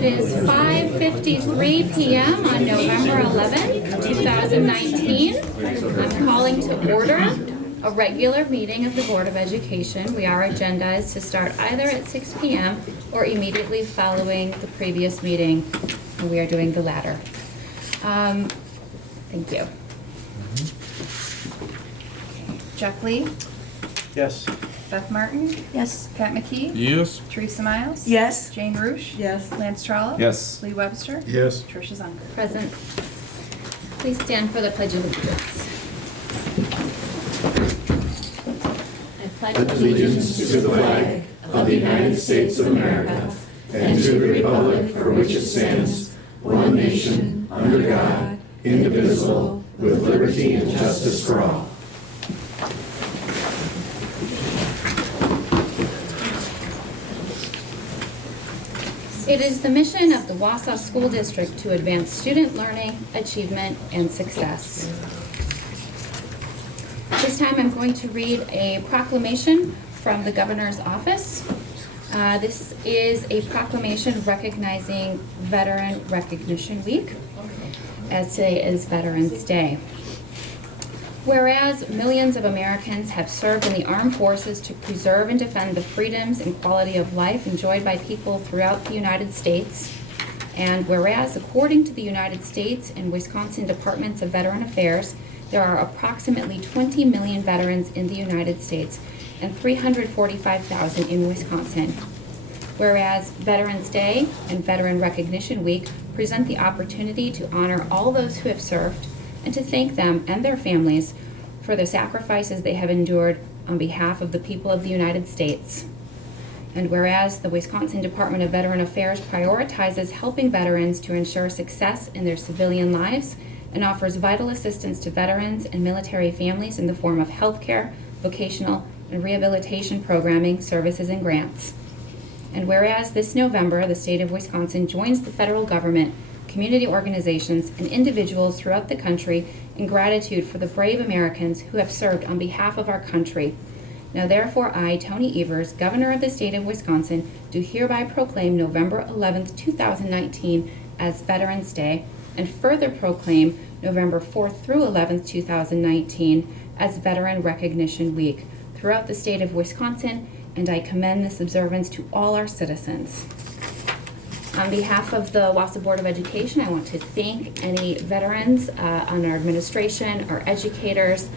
It is 5:53 p.m. on November 11th, 2019. I'm calling to order a regular meeting of the Board of Education. Our agenda is to start either at 6 p.m. or immediately following the previous meeting, and we are doing the latter. Thank you. Jeff Lee? Yes. Beth Martin? Yes. Pat McKee? Yes. Teresa Miles? Yes. Jane Roosh? Yes. Lance Trollope? Yes. Lee Webster? Yes. Tricia Zunger. Present. Please stand for the Pledge of Allegiance. I pledge Allegiance to the flag of the United States of America and to the republic for which it stands, one nation, under God, indivisible, with liberty and justice for all. It is the mission of the Wausau School District to advance student learning, achievement, and success. This time I'm going to read a proclamation from the Governor's Office. This is a proclamation recognizing Veteran Recognition Week, as today is Veterans Day. Whereas millions of Americans have served in the armed forces to preserve and defend the freedoms and quality of life enjoyed by people throughout the United States, and whereas according to the United States and Wisconsin Departments of Veteran Affairs, there are approximately 20 million veterans in the United States and 345,000 in Wisconsin. Whereas Veterans Day and Veteran Recognition Week present the opportunity to honor all those who have served and to thank them and their families for the sacrifices they have endured on behalf of the people of the United States. And whereas the Wisconsin Department of Veteran Affairs prioritizes helping veterans to ensure success in their civilian lives and offers vital assistance to veterans and military families in the form of healthcare, vocational, and rehabilitation programming, services, and grants. And whereas this November, the state of Wisconsin joins the federal government, community organizations, and individuals throughout the country in gratitude for the brave Americans who have served on behalf of our country. Now therefore I, Tony Evers, Governor of the state of Wisconsin, do hereby proclaim November 11th, 2019 as Veterans Day, and further proclaim November 4th through 11th, 2019 as Veteran Recognition Week throughout the state of Wisconsin, and I commend this observance to all our citizens. On behalf of the Wausau Board of Education, I want to thank any veterans on our administration, our educators,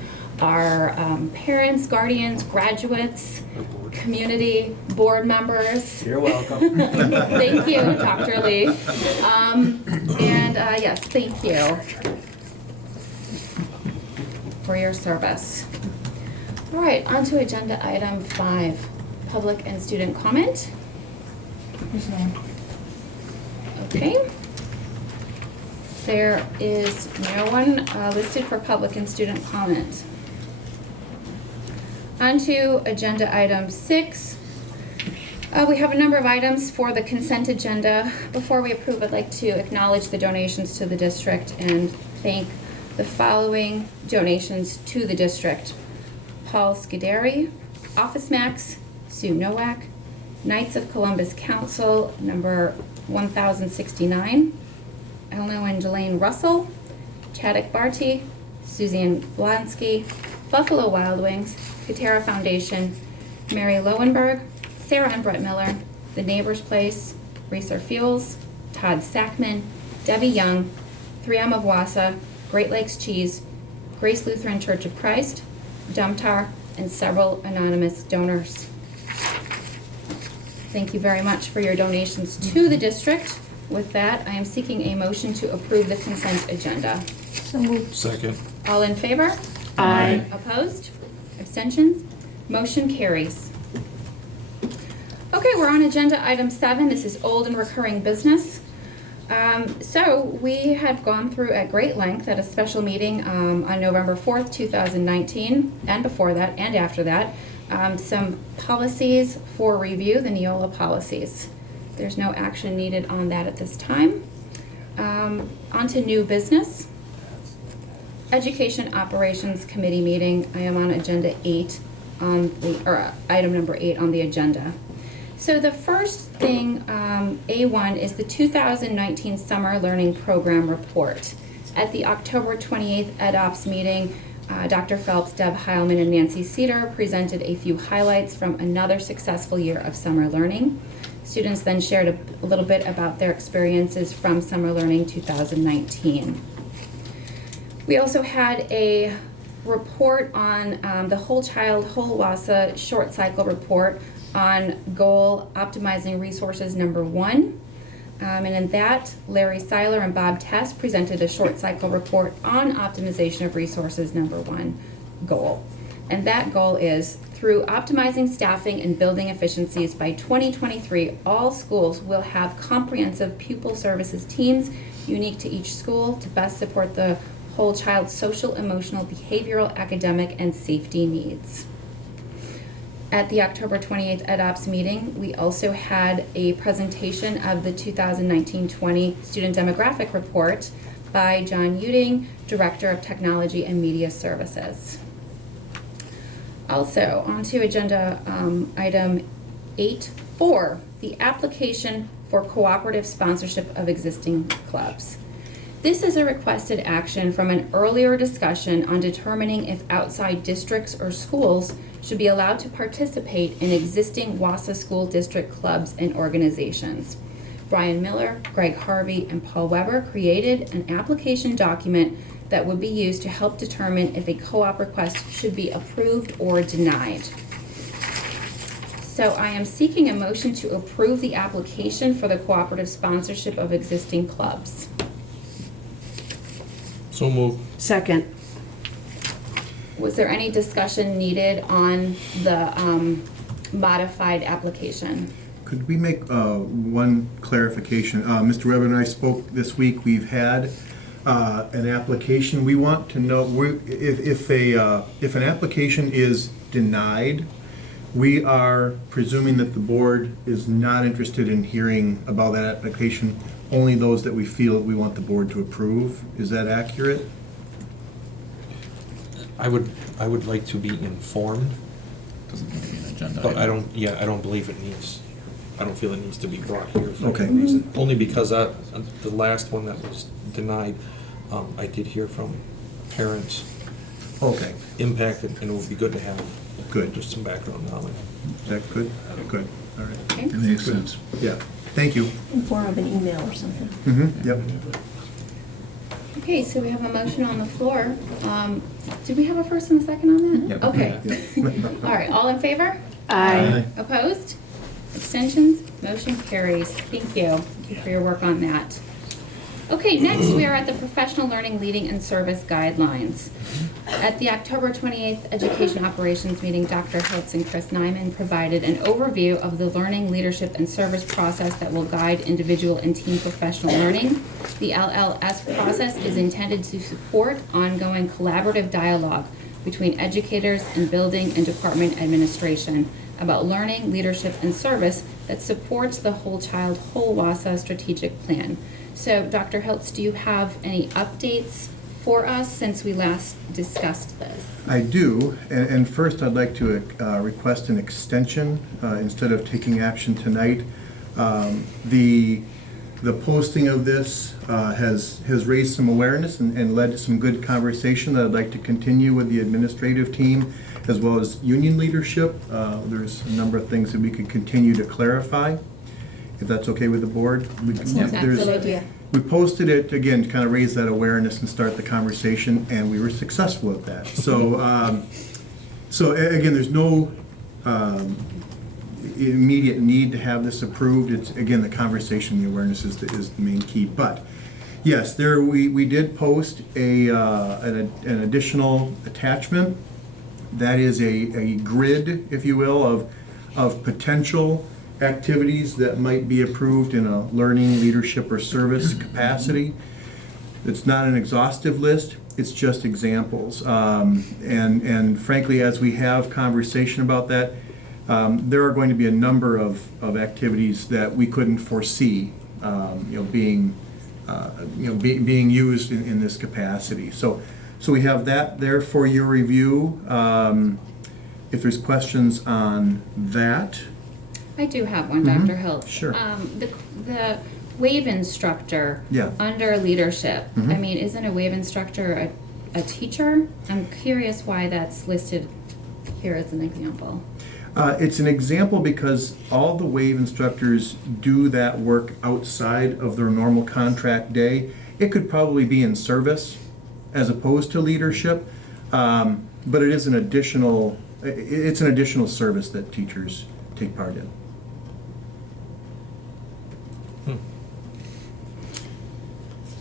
our parents, guardians, graduates, community, board members. You're welcome. Thank you, Dr. Lee. Yes, thank you for your service. All right, on to agenda item 5, public and student comment. Who's name? Okay. There is no one listed for public and student comment. On to agenda item 6. We have a number of items for the consent agenda. Before we approve, I'd like to acknowledge the donations to the district and thank the following donations to the district: Paul Scuderi, Office Max, Sue Nowak, Knights of Columbus Council, number 1069, Eleanor and Jelaine Russell, Chaddock Barty, Suzanne Blonsky, Buffalo Wild Wings, Katera Foundation, Mary Lowenberg, Sarah and Brett Miller, The Neighbor's Place, Reeser Fuels, Todd Sackman, Debbie Young, 3M of Wausau, Great Lakes Cheese, Grace Lutheran Church of Christ, Dumtar, and several anonymous donors. Thank you very much for your donations to the district. With that, I am seeking a motion to approve the consent agenda. So moved. Second. All in favor? Aye. Opposed? Abstentions? Motion carries. Okay, we're on agenda item 7. This is old and recurring business. So we have gone through at great length at a special meeting on November 4th, 2019, and before that and after that, some policies for review, the Neola policies. There's no action needed on that at this time. On to new business. Education Operations Committee meeting. I am on agenda 8 on the, or item number 8 on the agenda. So the first thing, A1, is the 2019 Summer Learning Program Report. At the October 28th EdOps meeting, Dr. Phelps, Deb Heilman, and Nancy Cedar presented a few highlights from another successful year of summer learning. Students then shared a little bit about their experiences from Summer Learning 2019. We also had a report on the Whole Child, Whole Wausau short cycle report on goal optimizing resources number 1. And in that, Larry Seiler and Bob Test presented a short cycle report on optimization of resources number 1 goal. And that goal is, through optimizing staffing and building efficiencies, by 2023, all schools will have comprehensive pupil services teams unique to each school to best support the whole child's social, emotional, behavioral, academic, and safety needs. At the October 28th EdOps meeting, we also had a presentation of the 2019-20 Student Demographic Report by John Uding, Director of Technology and Media Services. Also, on to agenda item 8.4, the application for cooperative sponsorship of existing clubs. This is a requested action from an earlier discussion on determining if outside districts or schools should be allowed to participate in existing Wausau School District clubs and organizations. Brian Miller, Greg Harvey, and Paul Weber created an application document that would be used to help determine if a co-op request should be approved or denied. So I am seeking a motion to approve the application for the cooperative sponsorship of existing clubs. So moved. Second. Was there any discussion needed on the modified application? Could we make one clarification? Mr. Weber and I spoke this week. We've had an application. We want to know if an application is denied, we are presuming that the board is not interested in hearing about that application, only those that we feel we want the board to approve. Is that accurate? I would like to be informed, Doesn't need to be an agenda but I item. don't believe it needs, I don't feel it needs to be brought here for Okay. any reason. Only because the last one that was denied, I did hear from parents Okay, impacted, and it would be good to have good. just some background knowledge. Is that good? Good, all right. Okay. It makes sense. Yeah, thank you. In form of an email or something. Yep. Okay, so we have a motion on the floor. Did we have a first and a second on that? Yep. Okay. Yep. All right, all in favor? Aye. Opposed? Abstentions? Motion carries. Thank you. Thank you for your work on that. Okay, next we are at the Professional Learning Leading and Service Guidelines. At the October 28th Education Operations meeting, Dr. Hiltz and Chris Nyman provided an overview of the learning, leadership, and service process that will guide individual and team professional learning. The LLS process is intended to support ongoing collaborative dialogue between educators and building and department administration about learning, leadership, and service that supports the Whole Child, Whole Wausau strategic plan. So, Dr. Hiltz, do you have any updates for us since we last discussed this? I do, and first I'd like to request an extension instead of taking action tonight. The posting of this has raised some awareness and led to some good conversation that I'd like to continue with the administrative team as well as union leadership. There's a number of things that we could continue to clarify, if that's okay with the board. Absolutely. We posted it, again, to kind of raise that awareness and start the conversation, and we were successful at that. So, again, there's no immediate need to have this approved. It's, again, the conversation, the awareness is the main key. But, yes, we did post an additional attachment. That is a grid, if you will, of potential activities that might be approved in a learning, leadership, or service capacity. It's not an exhaustive list, it's just examples. And frankly, as we have conversation about that, there are going to be a number of activities that we couldn't foresee being used in this capacity. So we have that there for your review. If there's questions on that, I do have one, Mhm. Dr. Hilt. Sure. The wave instructor. Yeah. Under leadership. I Mhm. mean, isn't a wave instructor a teacher? I'm curious why that's listed here as an example. It's an example because all the WAVE instructors do that work outside of their normal contract day. It could probably be in service as opposed to leadership, but it is an additional, it's an additional service that teachers take part in.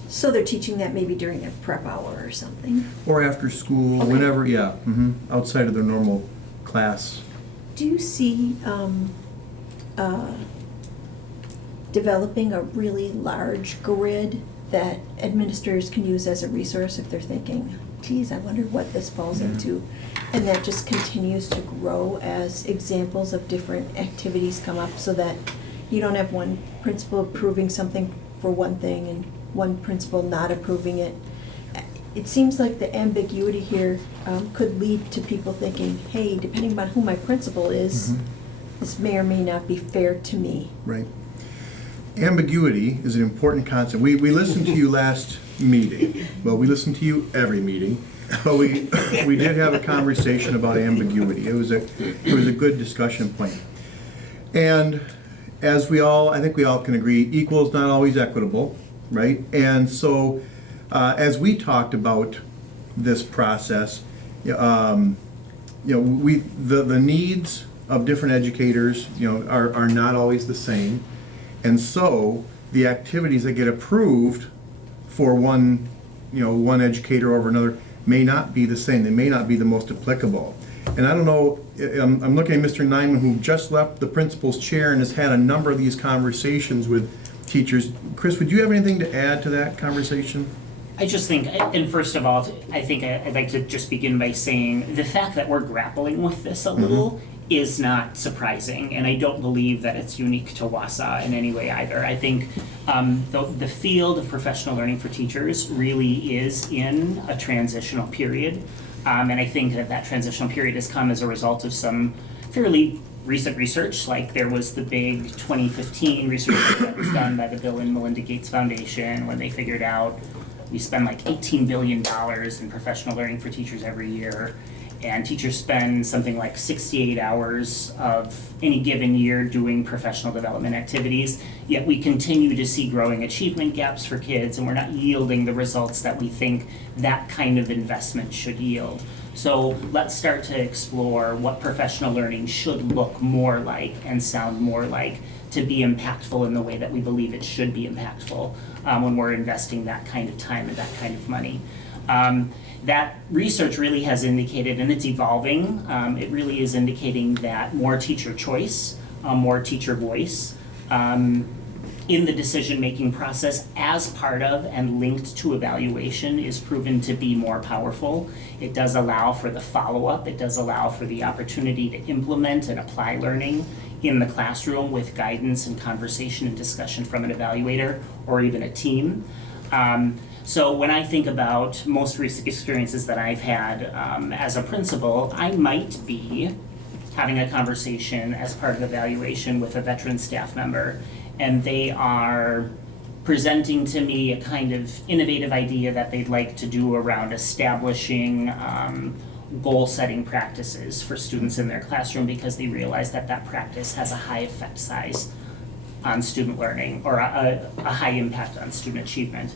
So they're teaching that maybe during a prep hour or something. Or after school, Okay. whenever, yeah, outside of their normal class. Do you see developing a really large grid that administrators can use as a resource if they're thinking, geez, I wonder what this falls into? And that just continues to grow as examples of different activities come up so that you don't have one principal approving something for one thing and one principal not approving it. It seems like the ambiguity here could lead to people thinking, hey, depending on who my principal is, this may or may not be fair to me. Right. Ambiguity is an important concept. We listened to you last meeting. Well, we listen to you every meeting, but we did have a conversation about ambiguity. It was a good discussion point. And as I think we all can agree, equal is not always equitable, right? And so as we talked about this process, the needs of different educators, are not always the same. And so the activities that get approved for one educator over another may not be the same. They may not be the most applicable. And I don't know, I'm looking at Mr. Nyman, who just left the principal's chair and has had a number of these conversations with teachers. Chris, would you have anything to add to that conversation? I just think, and first of all, I think I'd like to just begin by saying the fact that we're grappling with this a little is not surprising, and I don't believe that it's unique to Wausau in any way either. I think the field of professional learning for teachers really is in a transitional period, and I think that transitional period has come as a result of some fairly recent research. Like there was the big 2015 research that was done by the Bill and Melinda Gates Foundation when they figured out we spend like $18 billion in professional learning for teachers every year, and teachers spend something like 68 hours of any given year doing professional development activities, yet we continue to see growing achievement gaps for kids, and we're not yielding the results that we think that kind of investment should yield. So let's start to explore what professional learning should look more like and sound more like to be impactful in the way that we believe it should be impactful when we're investing that kind of time and that kind of money. That research really has indicated, and it's evolving, it really is indicating that more teacher choice, more teacher voice in the decision-making process as part of and linked to evaluation is proven to be more powerful. It does allow for the follow-up, it does allow for the opportunity to implement and apply learning in the classroom with guidance and conversation and discussion from an evaluator or even a team. So when I think about most recent experiences that I've had as a principal, I might be having a conversation as part of evaluation with a veteran staff member, and they are presenting to me a kind of innovative idea that they'd like to do around establishing goal-setting practices for students in their classroom because they realize that that practice has a high effect size on student learning or a high impact on student achievement.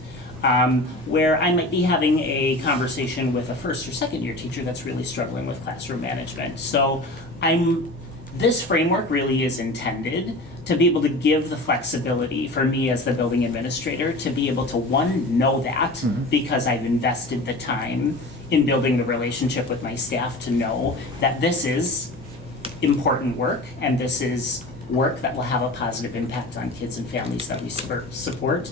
Where I might be having a conversation with a first or second year teacher that's really struggling with classroom management. So this framework really is intended to be able to give the flexibility for me as the building administrator to be able to, one, know that because I've invested the time in building the relationship with my staff to know that this is important work and this is work that will have a positive impact on kids and families that we support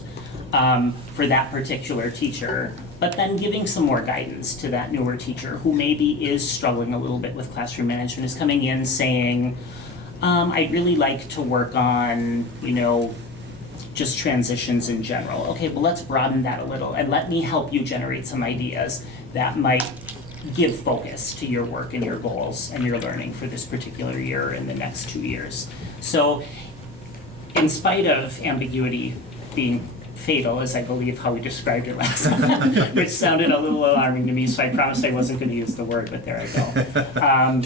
for that particular teacher, but then giving some more guidance to that newer teacher who maybe is struggling a little bit with classroom management, is coming in saying, I'd really like to work on, just transitions in general. Okay, well, let's broaden that a little and let me help you generate some ideas that might give focus to your work and your goals and your learning for this particular year and the next 2 years. So in spite of ambiguity being fatal, as I believe how we described it last time, which sounded a little alarming to me, so I promised I wasn't going to use the word, but there I go.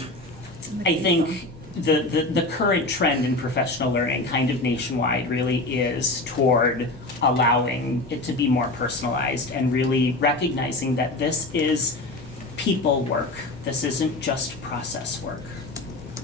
I think the current trend in professional learning, kind of nationwide, really is toward allowing it to be more personalized and really recognizing that this is people work. This isn't just process work,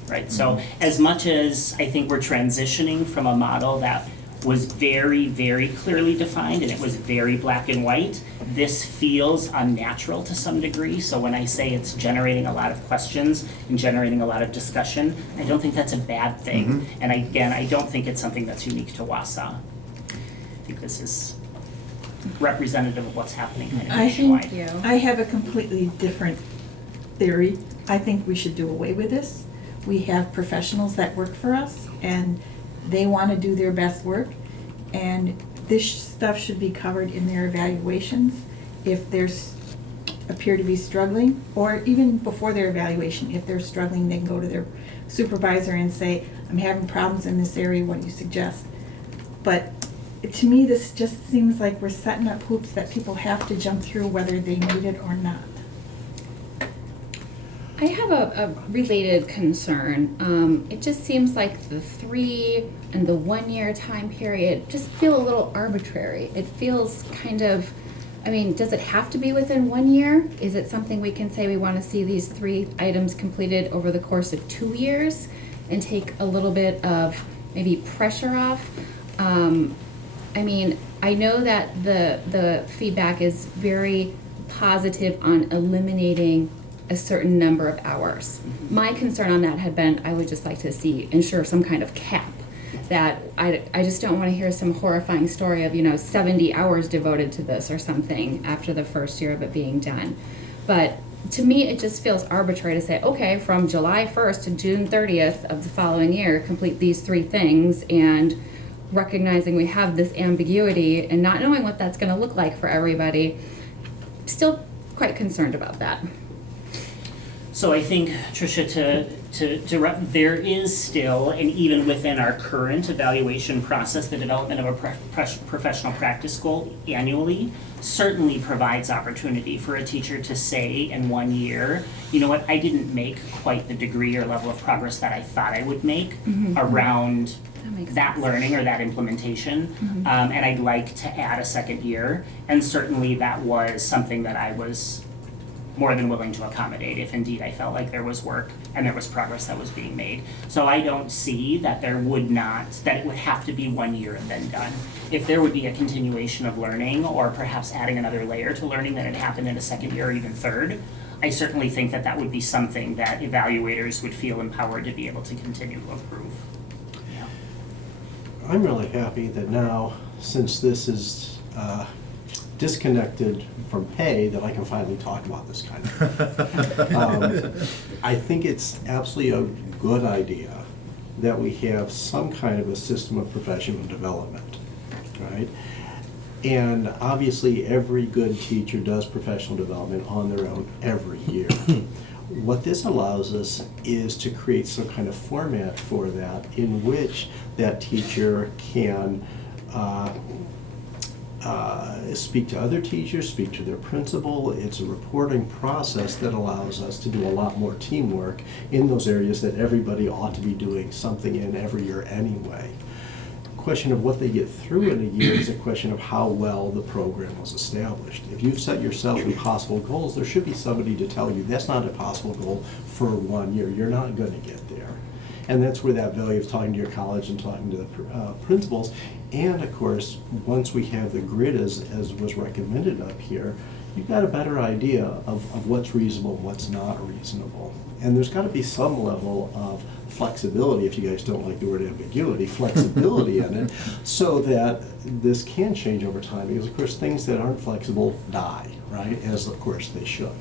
right? So as much as I think we're transitioning from a model that was very, very clearly defined and it was very black and white, this feels unnatural to some degree. So when I say it's generating a lot of questions and generating a lot of discussion, I don't think that's a bad thing. And again, I don't think it's something that's unique to Wausau. I think this is representative of what's happening kind of I nationwide. think I have a completely different theory. I think we should do away with this. We have professionals that work for us and they want to do their best work, and this stuff should be covered in their evaluations if there's appear to be struggling, or even before their evaluation. If they're struggling, they can go to their supervisor and say, I'm having problems in this area, what do you suggest? But to me, this just seems like we're setting up hoops that people have to jump through whether they need it or not. I have a related concern. It just seems like the 3 and the 1 year time period just feel a little arbitrary. It feels kind of, I mean, does it have to be within 1 year? Is it something we can say we want to see these 3 items completed over the course of 2 years and take a little bit of maybe pressure off? I mean, I know that the feedback is very positive on eliminating a certain number of hours. My concern on that had been, I would just like to ensure some kind of cap. That I just don't want to hear some horrifying story of, 70 hours devoted to this or something after the first year of it being done. But to me, it just feels arbitrary to say, okay, from July 1st to June 30th of the following year, complete these 3 things, and recognizing we have this ambiguity and not knowing what that's going to look like for everybody. Still quite concerned about that. So I think, Tricia, there is still, and even within our current evaluation process, the development of a professional practice goal annually certainly provides opportunity for a teacher to say in 1 year, you know what, I didn't make quite the degree or level of progress that I thought I would make around that learning or that implementation, and I'd like to add a second year. And certainly that was something that I was more than willing to accommodate if indeed I felt like there was work and there was progress that was being made. So I don't see that it would have to be 1 year and then done. If there would be a continuation of learning, or perhaps adding another layer to learning that had happened in a second year or even third, I certainly think that would be something that evaluators would feel empowered to be able to continue to approve. Yeah. I'm really happy that now, since this is disconnected from pay, that I can finally talk about this kind of thing. I think it's absolutely a good idea that we have some kind of a system of professional development, right? And obviously every good teacher does professional development on their own every year. What this allows us is to create some kind of format for that in which that teacher can speak to other teachers, speak to their principal. It's a reporting process that allows us to do a lot more teamwork in those areas that everybody ought to be doing something in every year anyway. The question of what they get through in a year is a question of how well the program was established. If you've set yourself impossible goals, there should be somebody to tell you that's not a possible goal for 1 year. You're not going to get there. And that's where that value of talking to your college and talking to the principals. And of course, once we have the grid as was recommended up here, you've got a better idea of what's reasonable and what's not reasonable. And there's got to be some level of flexibility, if you guys don't like the word ambiguity, flexibility in it, so that this can change over time. Because of course, things that aren't flexible die, right? As of course they should.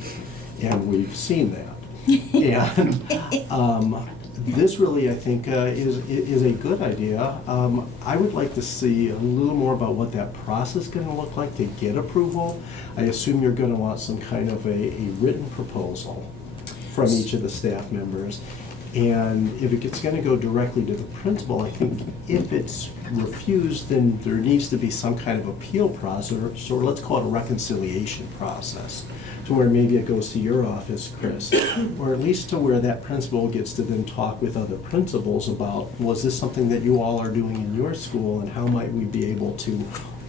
And we've seen that. And this really, I think, is a good idea. I would like to see a little more about what that process is going to look like to get approval. I assume you're going to want some kind of a written proposal from each of the staff members. And if it's going to go directly to the principal, I think if it's refused, then there needs to be some kind of appeal process, or let's call it a reconciliation process, to where maybe it goes to your office, Chris, or at least to where that principal gets to then talk with other principals about, was this something that you all are doing in your school, and how might we be able to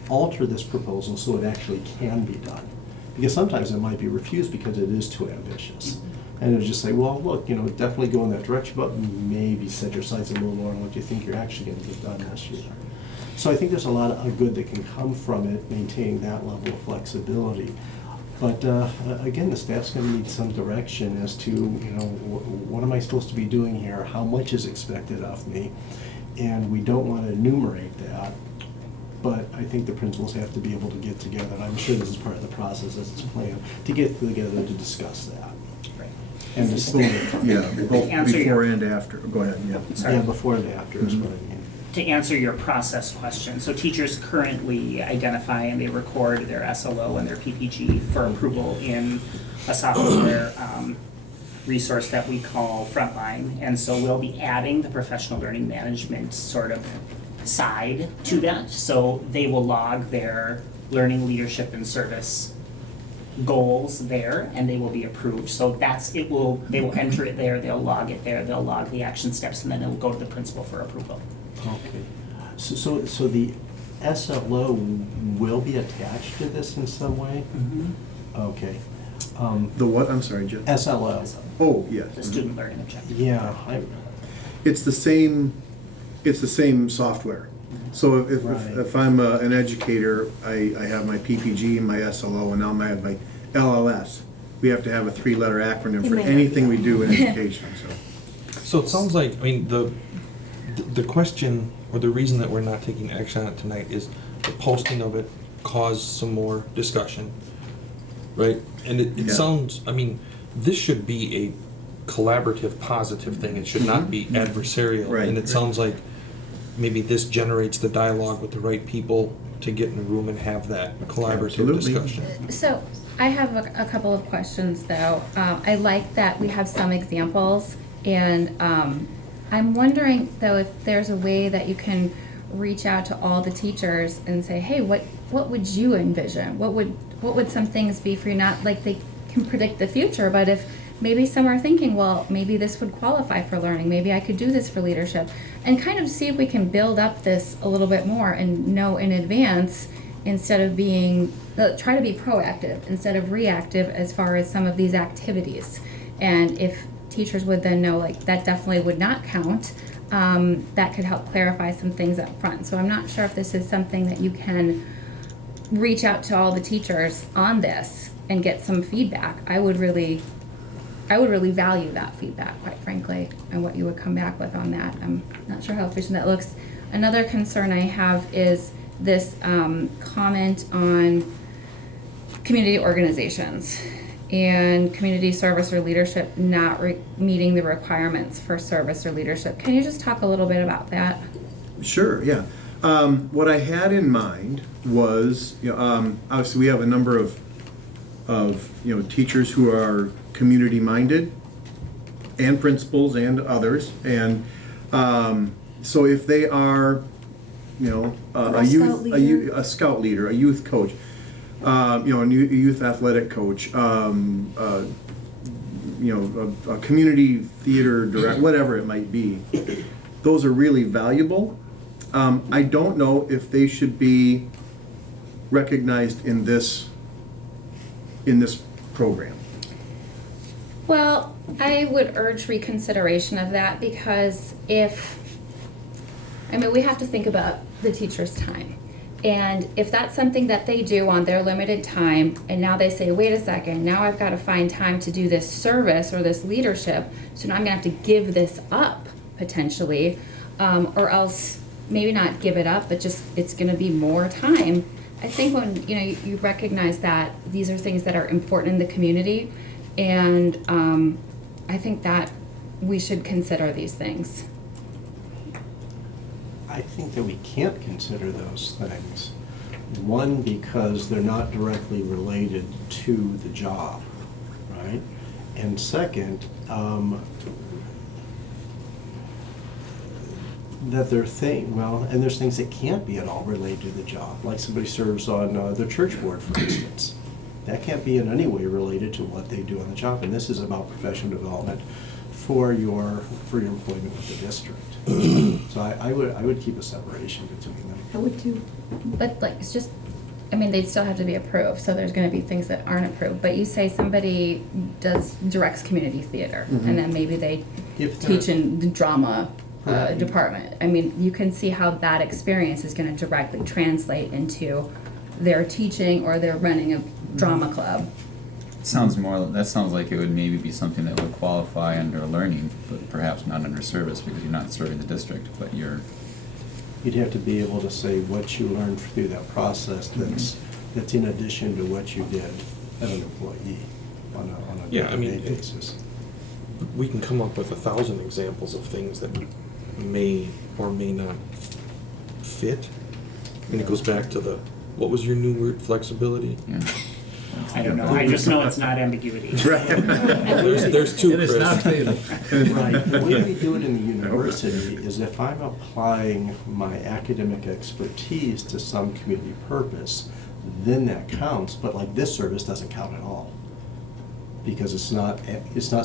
alter this proposal so it actually can be done? Because sometimes it might be refused because it is too ambitious. And it'll just say, well, look, definitely go in that direction, but maybe set your sights a little more on what you think you're actually going to get done this year. So I think there's a lot of good that can come from it, maintaining that level of flexibility. But again, the staff's going to need some direction as to, what am I supposed to be doing here? How much is expected of me? And we don't want to enumerate that. But I think the principals have to be able to get together, and I'm sure this is part of the process as it's planned, to get together to discuss that. And the school, Yeah, both Answer before your- and after. Go ahead, yeah. Sorry. yeah, before and after is what I mean. To answer your process question, so teachers currently identify and they record their SLO and their PPG for approval in a software resource that we call Frontline. And so we'll be adding the professional learning management sort of side to that. So they will log their learning, leadership, and service goals there, and they will be approved. So they will enter it there, they'll log it there, they'll log the action steps, and then it will go to the principal for approval. Okay. So the SLO will be attached to this in some way? Okay. The what, I'm sorry, Jeff? SLO. Oh, yes. The student learning objective. Yeah, It's the same software. So Right. if I'm an educator, I have my PPG and my SLO, and now I have my LLS. We have to have a 3-letter acronym It for may not anything be we do in education, so. So it sounds like, the question, or the reason that we're not taking action on it tonight is the posting of it caused some more discussion, right? And it Yeah. sounds, this should be a collaborative, positive thing. It should not be adversarial. Right. And it sounds like maybe this generates the dialogue with the right people to get in a room and have that collaborative Absolutely. discussion. So I have a couple of questions though. I like that we have some examples, and I'm wondering though if there's a way that you can reach out to all the teachers and say, hey, what would you envision? What would some things be for you? Not like they can predict the future, but if maybe some are thinking, well, maybe this would qualify for learning, maybe I could do this for leadership, and kind of see if we can build up this a little bit more and know in advance instead of try to be proactive instead of reactive as far as some of these activities. And if teachers would then know, like, that definitely would not count, that could help clarify some things up front. So I'm not sure if this is something that you can reach out to all the teachers on this and get some feedback. I would really value that feedback, quite frankly, and what you would come back with on that. I'm not sure how efficient that looks. Another concern I have is this comment on community organizations and community service or leadership not meeting the requirements for service or leadership. Can you just talk a little bit about that? Sure, yeah. What I had in mind was, obviously we have a number of teachers who are community-minded, and principals and others, and so if they are, a scout leader, a youth coach, a youth athletic coach, a community theater director, whatever it might be, those are really valuable. I don't know if they should be recognized in this program. Well, I would urge reconsideration of that because we have to think about the teacher's time. And if that's something that they do on their limited time, and now they say, wait a second, now I've got to find time to do this service or this leadership, so now I'm going to have to give this up potentially, or else maybe not give it up, but just it's going to be more time. I think when you recognize that these are things that are important in the community, and I think that we should consider these things? I think that we can't consider those things. One, because they're not directly related to the job, right? And second, that and there's things that can't be at all related to the job, like somebody serves on the church board, for instance. That can't be in any way related to what they do on the job, and this is about professional development for your employment with the district. So I would keep a separation between them. I would too. But like, it's just, I mean, they'd still have to be approved, so there's gonna be things that aren't approved. But you say somebody directs community theater, and then maybe they If they're- teach in the drama Right. department. I mean, you can see how that experience is gonna directly translate into their teaching or their running a drama club. That sounds like it would maybe be something that would qualify under learning, but perhaps not under service, because you're not serving the district, but you're. You'd have to be able to say what you learned through that process that's in addition to what you did as an employee on a Yeah, I mean, day-to-day basis. We can come up with 1,000 examples of things that may or may not fit. I mean, it goes back to what was your new word, flexibility? Yeah. I don't know, I just know it's not ambiguity. There's two, It is not Chris. fatal. Right, the way we do it in the university is if I'm applying my academic expertise to some community purpose, then that counts, but like this service doesn't count at all. Because it's not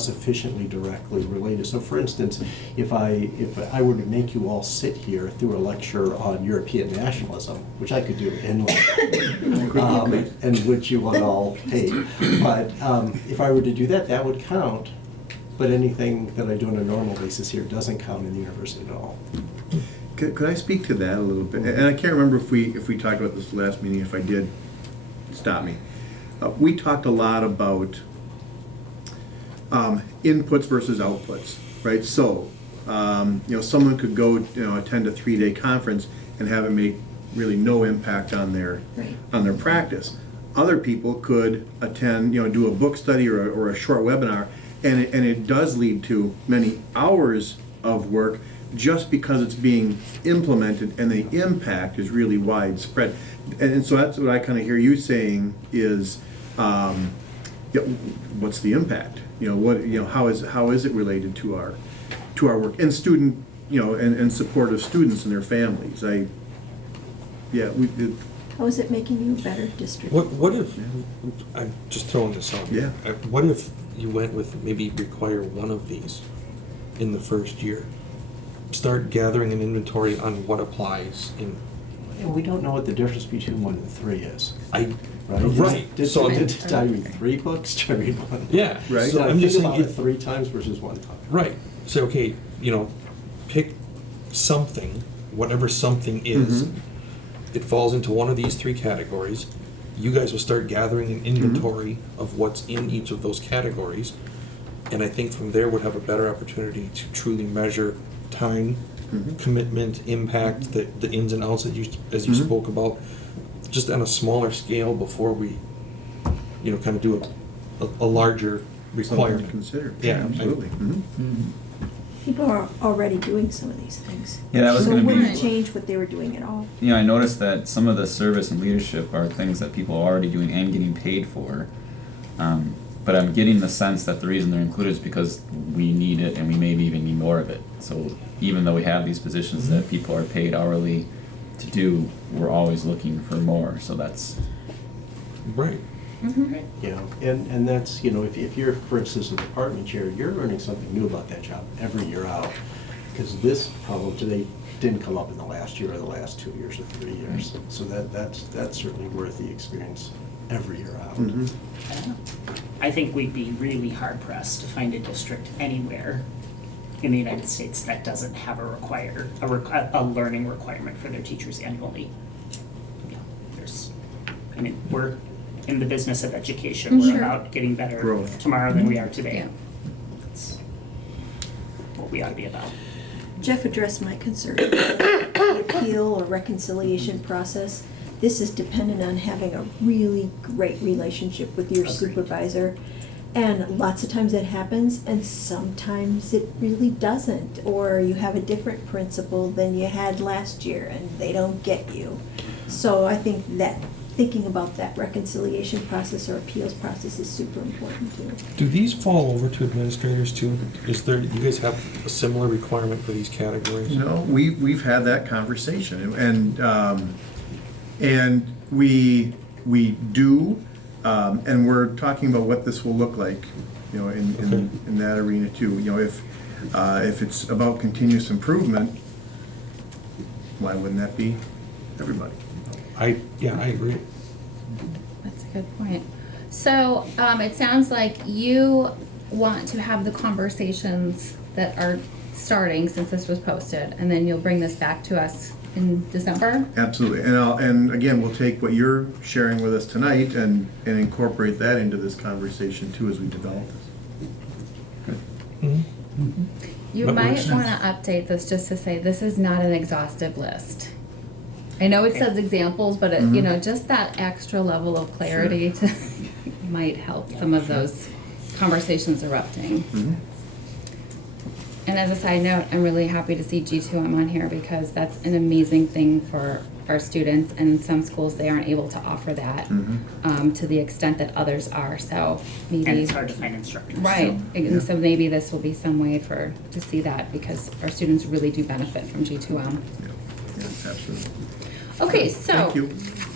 sufficiently directly related. So for instance, if I were to make you all sit here through a lecture on European nationalism, which I could do endlessly, and which you would all hate, but if I were to do that, that would count. But anything that I do on a normal basis here doesn't count in the university at all. Could I speak to that a little bit? And I can't remember if we talked about this last meeting. If I did, stop me. We talked a lot about inputs versus outputs, right? So, someone could go, attend a 3-day conference and have it make really no impact on their practice. Other people could attend, do a book study or a short webinar, and it does lead to many hours of work just because it's being implemented and the impact is really widespread. And so that's what I kind of hear you saying is, what's the impact? How is it related to our work and student, and support of students and their families? How is it making you a better district? What if, I'm just throwing this out. Yeah. What if you went with maybe require one of these in the first year? Start gathering an inventory on what applies in. And we don't know what the difference between 1 and 3 is. Right. Did So I read 3 books? Did I read 1? Yeah. Right. So Did I I'm just think saying, about it 3 times versus 1 time? right. Say, okay, pick something, whatever something is. It falls into one of these 3 categories. You guys will start gathering an inventory of what's in each of those categories. And I think from there would have a better opportunity to truly measure time, commitment, impact, the ins and outs that as you spoke about, just on a smaller scale before we, kind of do a larger Something requirement. to consider. Yeah, Absolutely. People are already doing some of these things. Yeah, that was So gonna it be- wouldn't change what they were doing at all. I noticed that some of the service and leadership are things that people are already doing and getting paid for. But I'm getting the sense that the reason they're included is because we need it and we maybe even need more of it. So even though we have these positions that people are paid hourly to do, we're always looking for more. So that's, Right. And that's, if you're, for instance, a department chair, you're learning something new about that job every year out. Because this problem today didn't come up in the last year or the last 2 years or 3 years. So that's certainly worth the experience every year out. I think we'd be really hard pressed to find a district anywhere in the United States that doesn't have a learning requirement for their teachers annually. We're in the business of education. We're Sure. about getting better Growth. tomorrow than we are today. Yeah. That's what we ought to be about. Jeff addressed my concern about the appeal or reconciliation process. This is dependent on having a really great relationship with your Agreed. supervisor. And lots of times it happens, and sometimes it really doesn't. Or you have a different principal than you had last year, and they don't get you. So I think that thinking about that reconciliation process or appeals process is super important too. Do these fall over to administrators too? Is there, you guys have a similar requirement for these categories? No, we've had that conversation, and we do, and we're talking about what this will look like, you know, in that arena too. You know, if it's about continuous improvement, why wouldn't that be everybody? I agree. That's a good point. So, it sounds like you want to have the conversations that are starting since this was posted, and then you'll bring this back to us in December? Absolutely, and again, we'll take what you're sharing with us tonight and incorporate that into this conversation too as we develop this. Mhm. You That might makes want sense. to update this just to say this is not an exhaustive list. I know it says examples, but it, you know, just that extra level of clarity to might help some of those conversations erupting. Mhm. And as a side note, I'm really happy to see G2M on here because that's an amazing thing for our students. And in some schools, they aren't able to offer that to the extent that others are. So maybe. And it's hard to find instructors. Right, so- and so maybe this will be some way to see that because our students really do benefit from G2M. Yeah, absolutely. Okay, so. Thank you.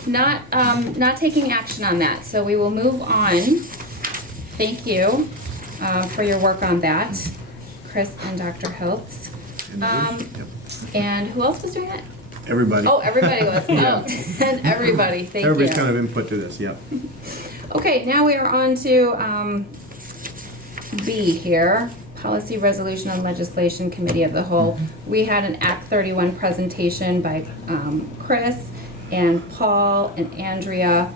Not taking action on that, so we will move on. Thank you, for your work on that, Chris and Dr. Hiltz. Yep. And who else was doing it? Everybody. Oh, everybody was, oh, and everybody, thank you. Everybody's kind of input to this, yep. Okay, now we are on to, B here, Policy Resolution on Legislation Committee of the Whole. We had an Act 31 presentation by Chris and Paul and Andrea,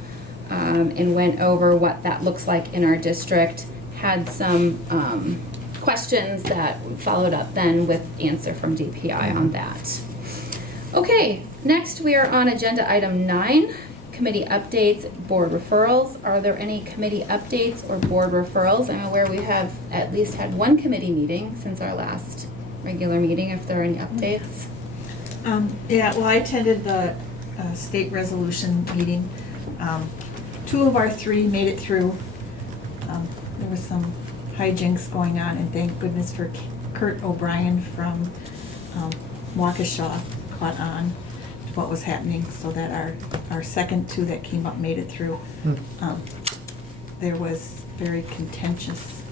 and went over what that looks like in our district. Had some questions that followed up then with answer from DPI on that. Okay, next we are on agenda item 9, committee updates, board referrals. Are there any committee updates or board referrals? I'm aware we have at least had one committee meeting since our last regular meeting, if there are any updates. Yeah, well, I attended the state resolution meeting. 2 of our 3 made it through. There was some hijinks going on, and thank goodness for Kurt O'Brien from Waukesha caught on to what was happening, so that our second 2 that came up made it through. There was very contentious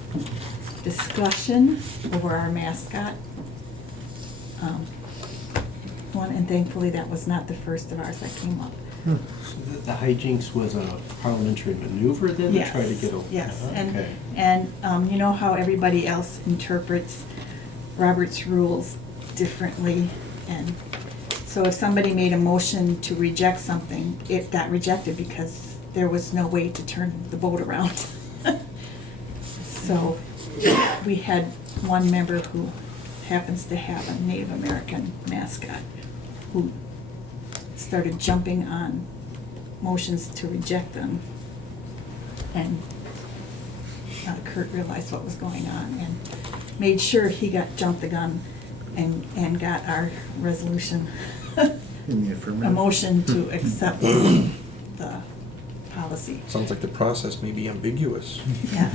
discussion over our mascot. One, and thankfully that was not the first of ours that came up. So the hijinks was a parliamentary maneuver then to try to get a... Yes, Okay. and you know how everybody else interprets Robert's rules differently, and so if somebody made a motion to reject something, it got rejected because there was no way to turn the vote around. So we had one member who happens to have a Native American mascot who started jumping on motions to reject them. And Kurt realized what was going on and made sure he jumped the gun and got our resolution, In the affirmative. a motion to accept the policy. Sounds like the process may be ambiguous. Yes.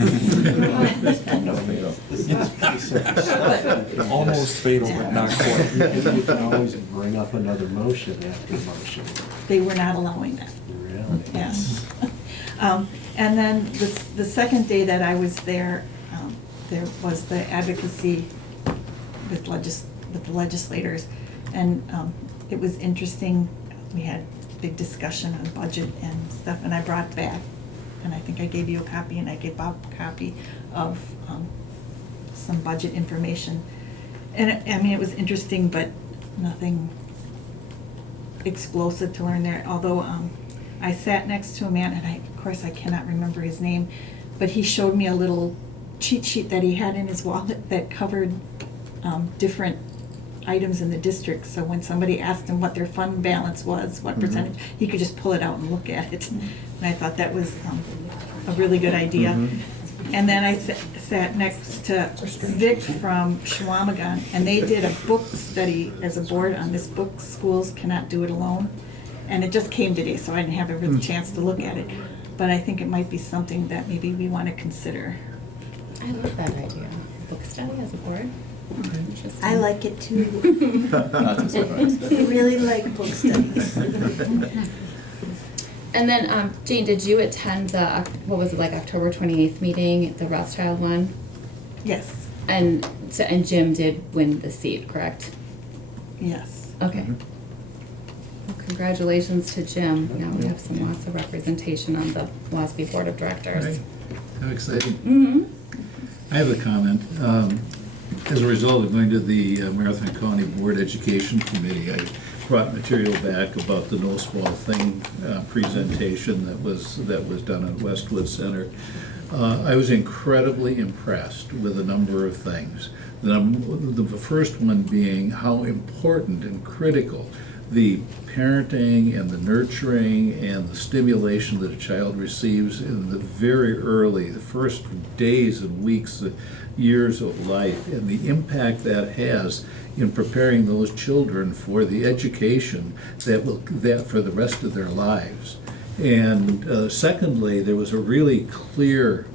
Kind of fatal. This is pretty simple stuff. Almost fatal, but not quite. You can always bring up another motion after motion. They were not allowing that. Really? Yes. And then the second day that I was there, there was the advocacy with the legislators. And it was interesting. We had big discussion on budget and stuff, and I brought back, and I think I gave you a copy, and I gave Bob a copy of some budget information. And I mean, it was interesting, but nothing explosive to learn there, although I sat next to a man, and of course I cannot remember his name, but he showed me a little cheat sheet that he had in his wallet that covered different items in the district, so when somebody asked him what their fund balance was, what percentage, he could just pull it out and look at it. And I thought that was a really good idea. And then I sat next to Vic from Shawamagon, and they did a book study as a board on this book, Schools Cannot Do It Alone. And it just came today, so I didn't have a real chance to look at it. But I think it might be something that maybe we want to consider. I love that idea. Book study as a board. Interesting. I like it too. Not too surprised. I really like book studies. And then, Jane, did you attend the, what was it, like October 28th meeting, the Rothschild one? Yes, And so, and Jim did win the seat, correct? yes. Okay. Well, congratulations to Jim. Now we have some lots of representation on the WASB Board of Directors. Right. How exciting. Mm-hmm. I have a comment. As a result of going to the Marathon County Board Education Committee, I brought material back about the No Small Thing presentation that was done at Westwood Center. I was incredibly impressed with a number of things. The first one being how important and critical the parenting and the nurturing and the stimulation that a child receives in the very early, the first days and weeks, years of life, and the impact that has in preparing those children for the education that for the rest of their lives. And secondly, there was a really clear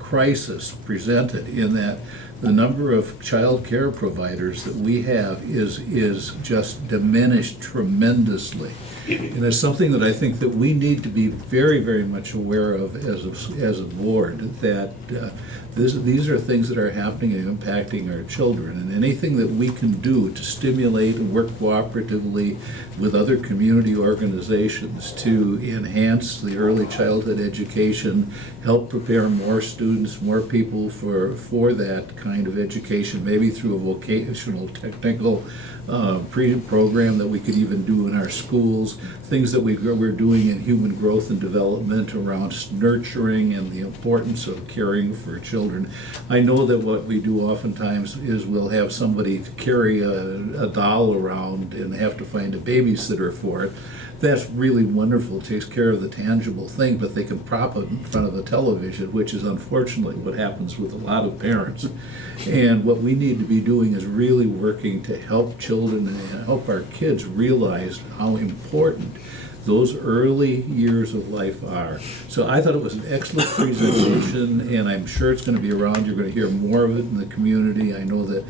crisis presented in that the number of child care providers that we have is just diminished tremendously. And it's something that I think that we need to be very, very much aware of as a board, that these are things that are happening and impacting our children. And anything that we can do to stimulate and work cooperatively with other community organizations to enhance the early childhood education, help prepare more students, more people for that kind of education, maybe through a vocational technical program that we could even do in our schools, things that we're doing in human growth and development around nurturing and the importance of caring for children. I know that what we do oftentimes is we'll have somebody carry a doll around and have to find a babysitter for it. That's really wonderful, takes care of the tangible thing, but they can prop it in front of the television, which is unfortunately what happens with a lot of parents. And what we need to be doing is really working to help children and help our kids realize how important those early years of life are. So I thought it was an excellent presentation, and I'm sure it's going to be around. You're going to hear more of it in the community. I know that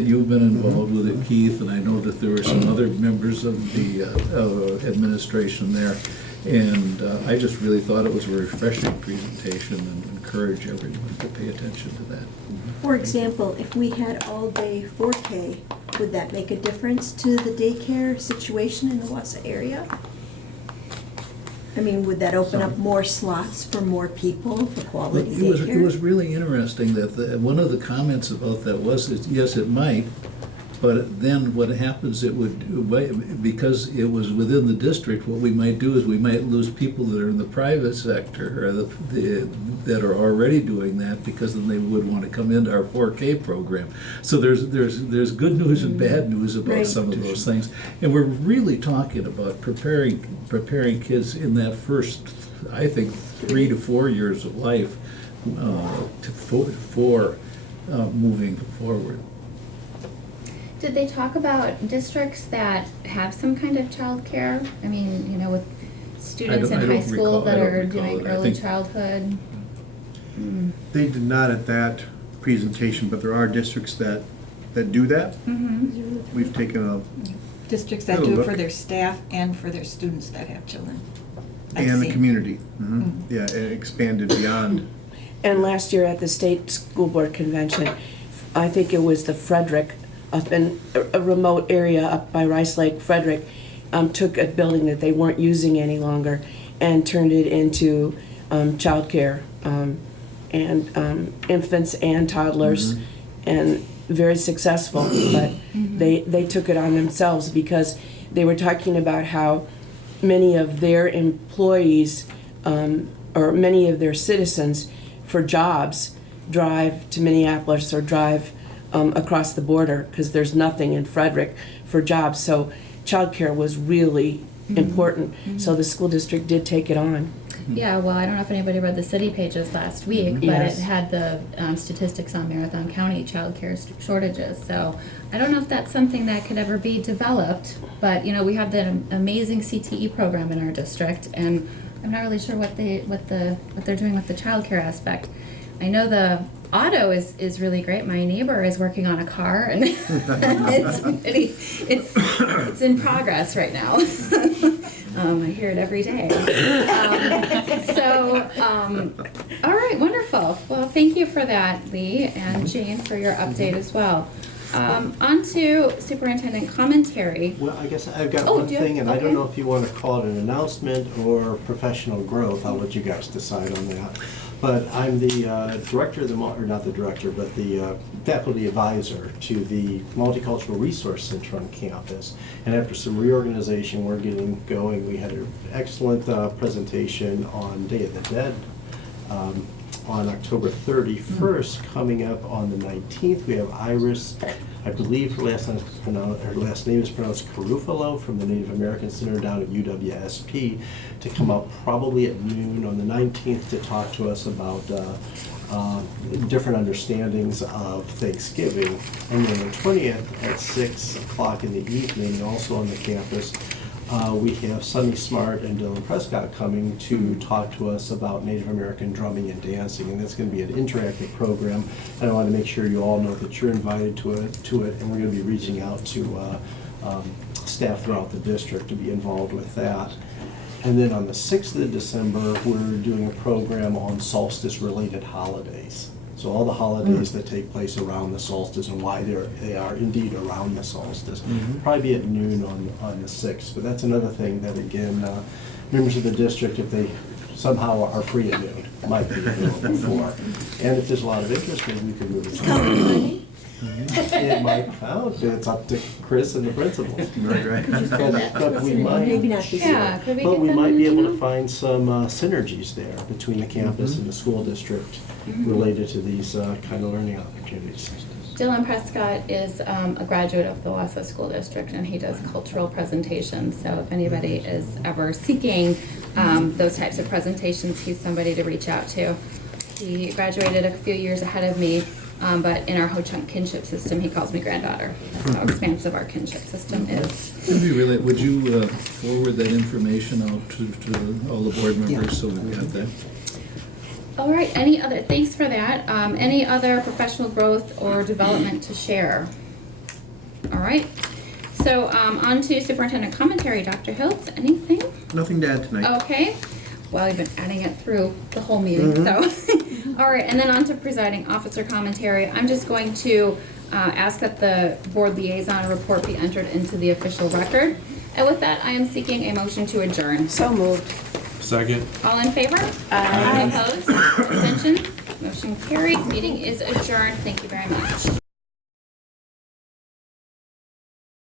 you've been involved with it, Keith, and I know that there were some other members of the administration there. And I just really thought it was a refreshing presentation and encourage everyone to pay attention to that. For example, if we had all-day 4K, would that make a difference to the daycare situation in the Wausau area? I mean, would that open up more slots for more people for quality daycare? It was really interesting that one of the comments about that was that, yes, it might, but then what happens, it would, because it was within the district, what we might do is we might lose people that are in the private sector or that are already doing that, because then they would want to come into our 4K program. So there's good news and bad news about Right. some of those things. And we're really talking about preparing kids in that first, I think, 3 to 4 years of life for moving forward. Did they talk about districts that have some kind of childcare? I mean, you know, with students I in don't high school recall- that I don't are recall doing it. I early think- childhood? They did not at that presentation, but there are districts that do that. Mm-hmm. We've taken a, Districts that Oh, do it look. for their staff and for their students that have children. I've and the seen. community. Yeah, it expanded beyond. And last year at the state school board convention, I think it was the Frederick, up in a remote area up by Rice Lake, Frederick, took a building that they weren't using any longer and turned it into childcare, and infants and toddlers, and very successful. But they took it on themselves because they were talking about how many of their employees, or many of their citizens for jobs, drive to Minneapolis or drive across the border because there's nothing in Frederick for jobs. So childcare was really important. So the school district did take it on. Yeah, well, I don't know if anybody read the city pages last week, but Yes. it had the statistics on Marathon County childcare shortages. So I don't know if that's something that could ever be developed, but you know, we have the amazing CTE program in our district, and I'm not really sure what they're doing with the childcare aspect. I know the auto is really great. My neighbor is working on a car, and it's in progress right now. I hear it every day. All right, wonderful. Well, thank you for that, Lee, and Jane for your update as well. On to superintendent commentary. Well, I guess I've got Oh, one do you have- thing, and I okay. don't know if you want to call it an announcement or professional growth. I'll let you guys decide on that. But I'm the director of the, or not the director, but the faculty advisor to the Multicultural Resource Center on campus. And after some reorganization, we're getting going. We had an excellent presentation on Day of the Dead on October 31st. Coming up on the 19th, we have Iris, I believe her last name is pronounced Carufalo, from the Native American Center down at UWSP, to come up probably at noon on the 19th to talk to us about different understandings of Thanksgiving. And then the 20th at 6 o'clock in the evening, also on the campus, we have Sunny Smart and Dylan Prescott coming to talk to us about Native American drumming and dancing, and that's going to be an interactive program. And I want to make sure you all know that you're invited to it, and we're going to be reaching out to staff throughout the district to be involved with that. And then on the 6th of December, we're doing a program on solstice-related holidays. So all the holidays that take place around the solstice and why they are indeed around the solstice. Probably be at noon on the 6th, but that's another thing that, again, members of the district, if they somehow are free at noon, might be available for. And if there's a lot of interest, maybe we could move it. It might count. It's up to Chris and the principals. Right. But we might. Maybe not this Yeah, year. could we But get we them might be able to too? find some synergies there between the campus and the school district related to these kind of learning opportunities. Dylan Prescott is a graduate of the Wausau School District, and he does cultural presentations. So if anybody is ever seeking those types of presentations, he's somebody to reach out to. He graduated a few years ahead of me, but in our Ho-Chunk kinship system, he calls me granddaughter. That's how expansive our kinship system is. Would you forward that information out to all the board members so that we have that? All right, thanks for that. Any other professional growth or development to share? All right, so on to superintendent commentary. Dr. Hiltz, anything? Nothing to add tonight. Okay, well, you've been adding it through the whole meeting, so. All right, and then on to presiding officer commentary. I'm just going to ask that the board liaison report be entered into the official record. And with that, I am seeking a motion to adjourn. So moved. Second. All in favor? Aye. Opposed? Abstentions? Motion carries. Meeting is adjourned. Thank you very much.